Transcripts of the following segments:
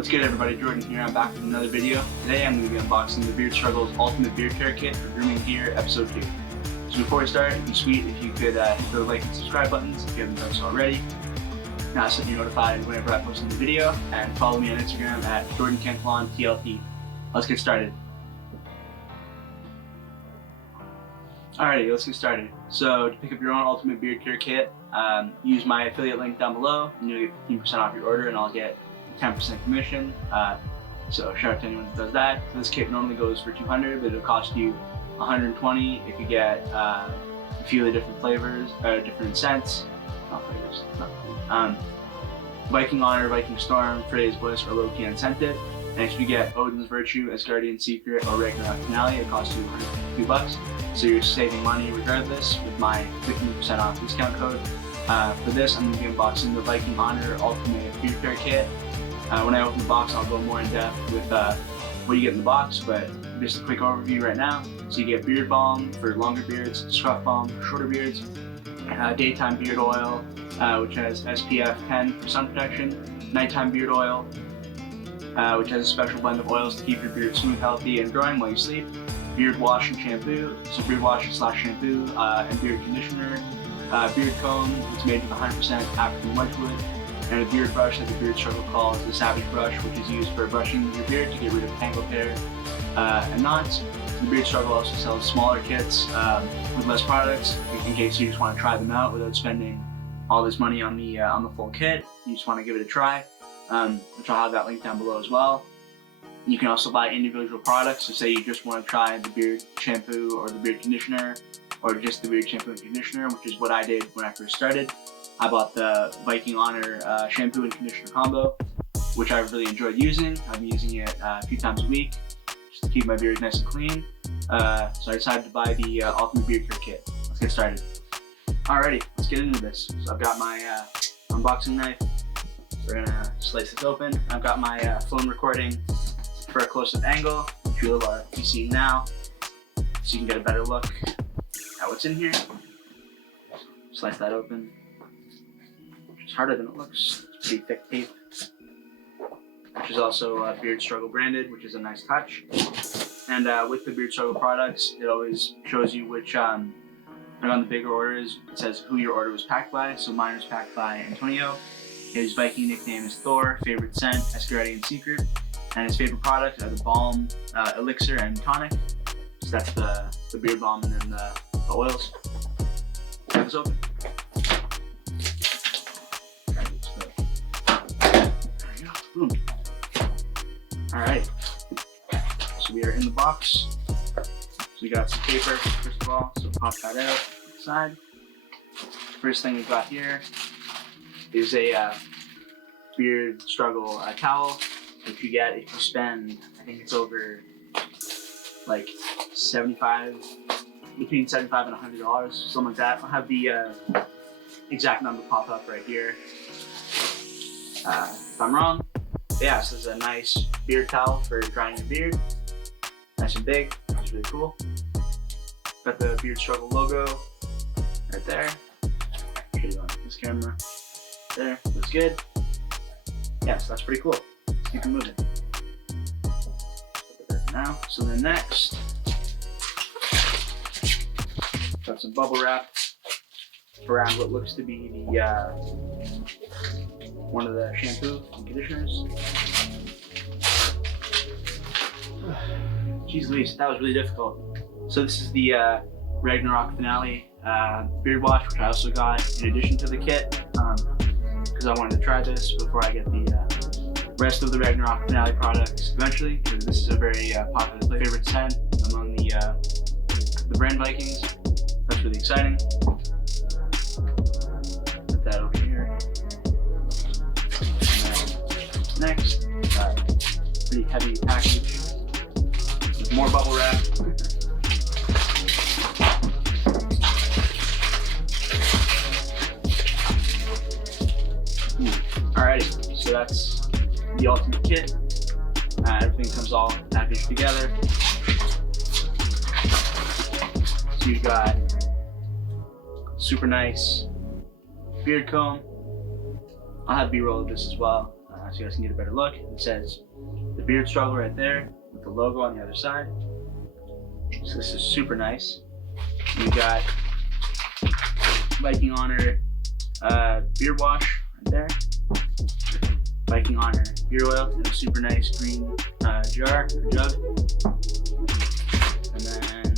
What's good, everybody? Jordan here. I'm back with another video. Today I'm going to be unboxing the Beard Struggles Ultimate Beard Care Kit for Grooming Gear Episode 2. So before we start, it'd be sweet if you could hit the like and subscribe buttons if you haven't done so already. Now so you're notified whenever I post a new video, and follow me on Instagram at JordanCantillonTLT. Let's get started. Alrighty, let's get started. So to pick up your own Ultimate Beard Care Kit, use my affiliate link down below and you'll get 15% off your order, and I'll get 10% commission. So shout out to anyone that does that. So this kit normally goes for $200, but it'll cost you $120 if you get a few of the different flavors, different scents. Not flavors, not Viking Honor, Viking Storm, Frey's Bliss, or Low-Key Unscented. And if you get Odin's Virtue, Asgardian Secret, or Ragnarok Finale, it costs you $150. So you're saving money regardless with my 15% off discount code. For this, I'm going to be unboxing the Viking Honor Ultimate Beard Care Kit. When I open the box, I'll go more in depth with what you get in the box, but just a quick overview right now. So you get beard balm for longer beards, scruff balm for shorter beards, daytime beard oil, which has SPF 10 for sun protection, nighttime beard oil, which has a special blend of oils to keep your beard smooth, healthy, and growing while you sleep, beard wash and shampoo, so beard wash / shampoo, and beard conditioner, beard comb, which is made with 100% African wedgewood, and a beard brush that the Beard Struggle calls the Savage Brush, which is used for brushing your beard to get rid of tangled hair and knots. The Beard Struggle also sells smaller kits with less products in case you just want to try them out without spending all this money on the full kit. You just want to give it a try, which I'll have that link down below as well. You can also buy individual products, so say you just want to try the beard shampoo or the beard conditioner, or just the beard shampoo and conditioner, which is what I did when I first started. I bought the Viking Honor shampoo and conditioner combo, which I've really enjoyed using. I've been using it a few times a week just to keep my beard nice and clean. So I decided to buy the Ultimate Beard Care Kit. Let's get started. Alrighty, let's get into this. So I've got my unboxing knife. So we're gonna slice this open. I've got my phone recording for a close-up angle, which you'll be seeing now, so you can get a better look at what's in here. Slice that open. It's harder than it looks. It's pretty thick tape, which is also Beard Struggle branded, which is a nice touch. And with the Beard Struggle products, it always shows you which, on the bigger orders, it says who your order was packed by. So mine was packed by Antonio. His Viking nickname is Thor, favorite scent, Asgardian Secret, and his favorite products are the balm, elixir, and tonic. So that's the beard balm and then the oils. Cut this open. Boom. Alright, so we are in the box. So we got some paper, first of all, so pop that out inside. First thing we've got here is a Beard Struggle towel, which you get if you spend, I think it's over like between $75 and $100, something like that. I'll have the exact number pop up right here if I'm wrong. Yeah, so this is a nice beard towel for drying your beard. Nice and big, that's really cool. Got the Beard Struggle logo right there. Show you on this camera. There, looks good. Yeah, so that's pretty cool. Let's keep it moving. Now, so then next, got some bubble wrap around what looks to be the one of the shampoo and conditioners. Jeez Louise, that was really difficult. So this is the Ragnarok Finale beard wash, which I also got in addition to the kit, because I wanted to try this before I get the rest of the Ragnarok Finale products eventually, because this is a very popular favorite scent among the brand Vikings. That's really exciting. Put that over here. Next, pretty heavy package with more bubble wrap. Alrighty, so that's the ultimate kit. Everything comes all packaged together. So you've got super nice beard comb. I'll have B-roll of this as well. so you guys can get a better look. It says the Beard Struggle right there with the logo on the other side. So this is super nice. We got Viking Honor beard wash right there. Viking Honor beard oil in a super nice green jar or jug. And then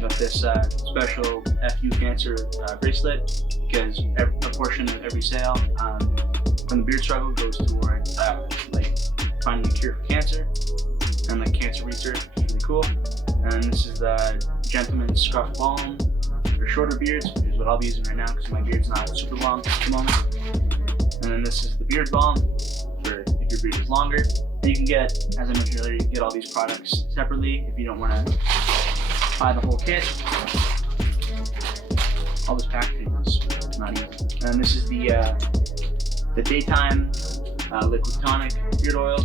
got this special FU cancer bracelet, because a portion of every sale from the Beard Struggle goes toward like finding a cure for cancer and like cancer research, which is really cool. And this is the Gentleman's Scruff Balm for shorter beards, which is what I'll be using right now because my beard's not super long at the moment. And then this is the Beard Balm for if your beard is longer. And you can get, as I mentioned earlier, you can get all these products separately if you don't want to buy the whole kit. All this packaging is not easy. And this is the daytime liquid tonic beard oil.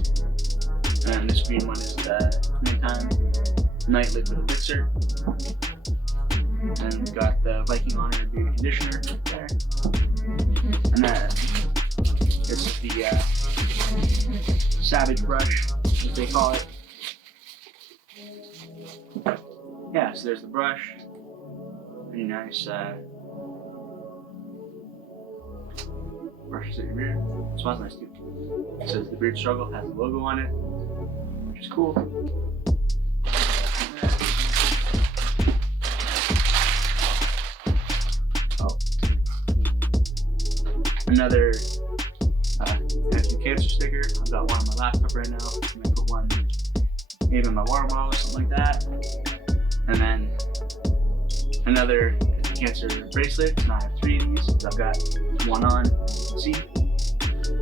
And this green one is the nighttime night liquid elixir. And we've got the Viking Honor beard conditioner right there. And then this is the Savage brush, as they call it. Yeah, so there's the brush. Pretty nice. Brushes at your beard. It smells nice too. It says the Beard Struggle, has the logo on it, which is cool. Oh. Another cancer sticker. I've got one on my laptop right now. I'm gonna put one maybe in my water bottle or something like that. And then another cancer bracelet. And I have 3 of these. So I've got one on. As you can see,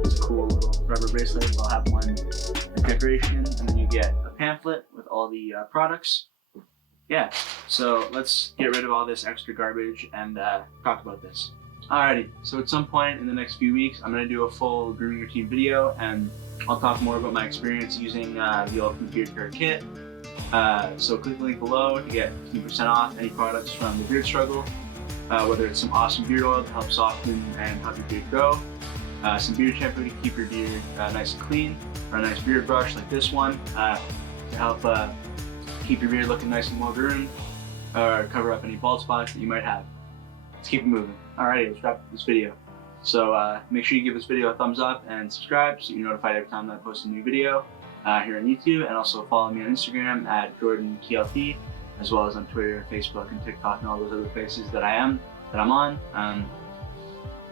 it's a cool little rubber bracelet. So I'll have one in decoration, and then you get a pamphlet with all the products. Yeah. So let's get rid of all this extra garbage and talk about this. Alrighty, so at some point in the next few weeks, I'm going to do a full grooming routine video, and I'll talk more about my experience using the Ultimate Beard Care Kit. So click the link below to get 15% off any products from the Beard Struggle, whether it's some awesome beard oil to help soften and help your beard grow, some beard shampoo to keep your beard nice and clean, or a nice beard brush like this one to help keep your beard looking nice and well groomed, or cover up any bald spots that you might have. Let's keep it moving. Alrighty, let's wrap up this video. So make sure you give this video a thumbs up and subscribe so you're notified every time that I post a new video here on YouTube, and also follow me on Instagram at JordanKLT, as well as on Twitter, Facebook, and TikTok, and all those other places that I'm on.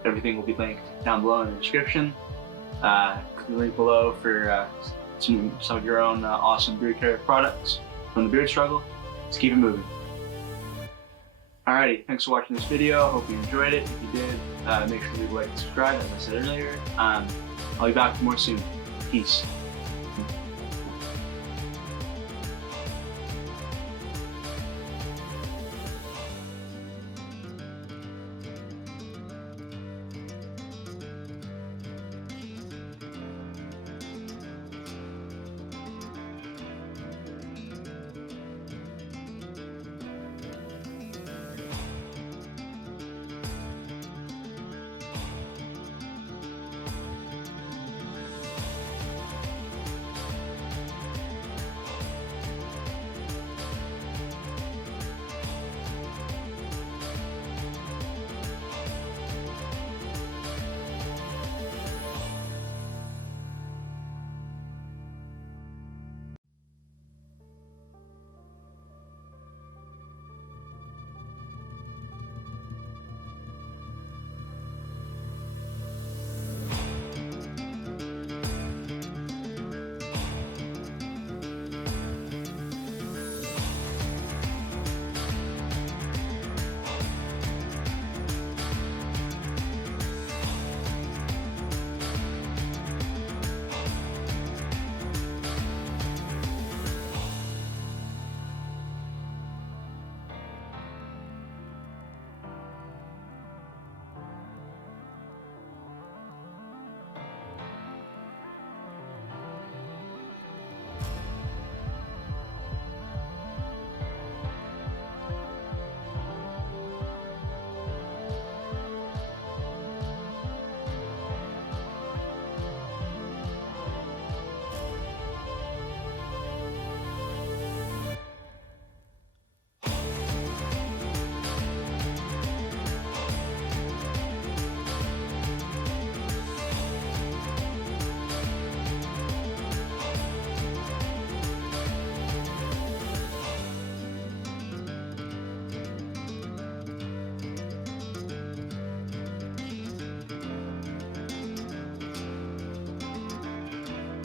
Everything will be linked down below in the description. Click the link below for some of your own awesome beard care products from the Beard Struggle. Let's keep it moving. Alrighty, thanks for watching this video. Hope you enjoyed it. If you did, make sure you like and subscribe, as I said earlier. I'll be back for more soon. Peace.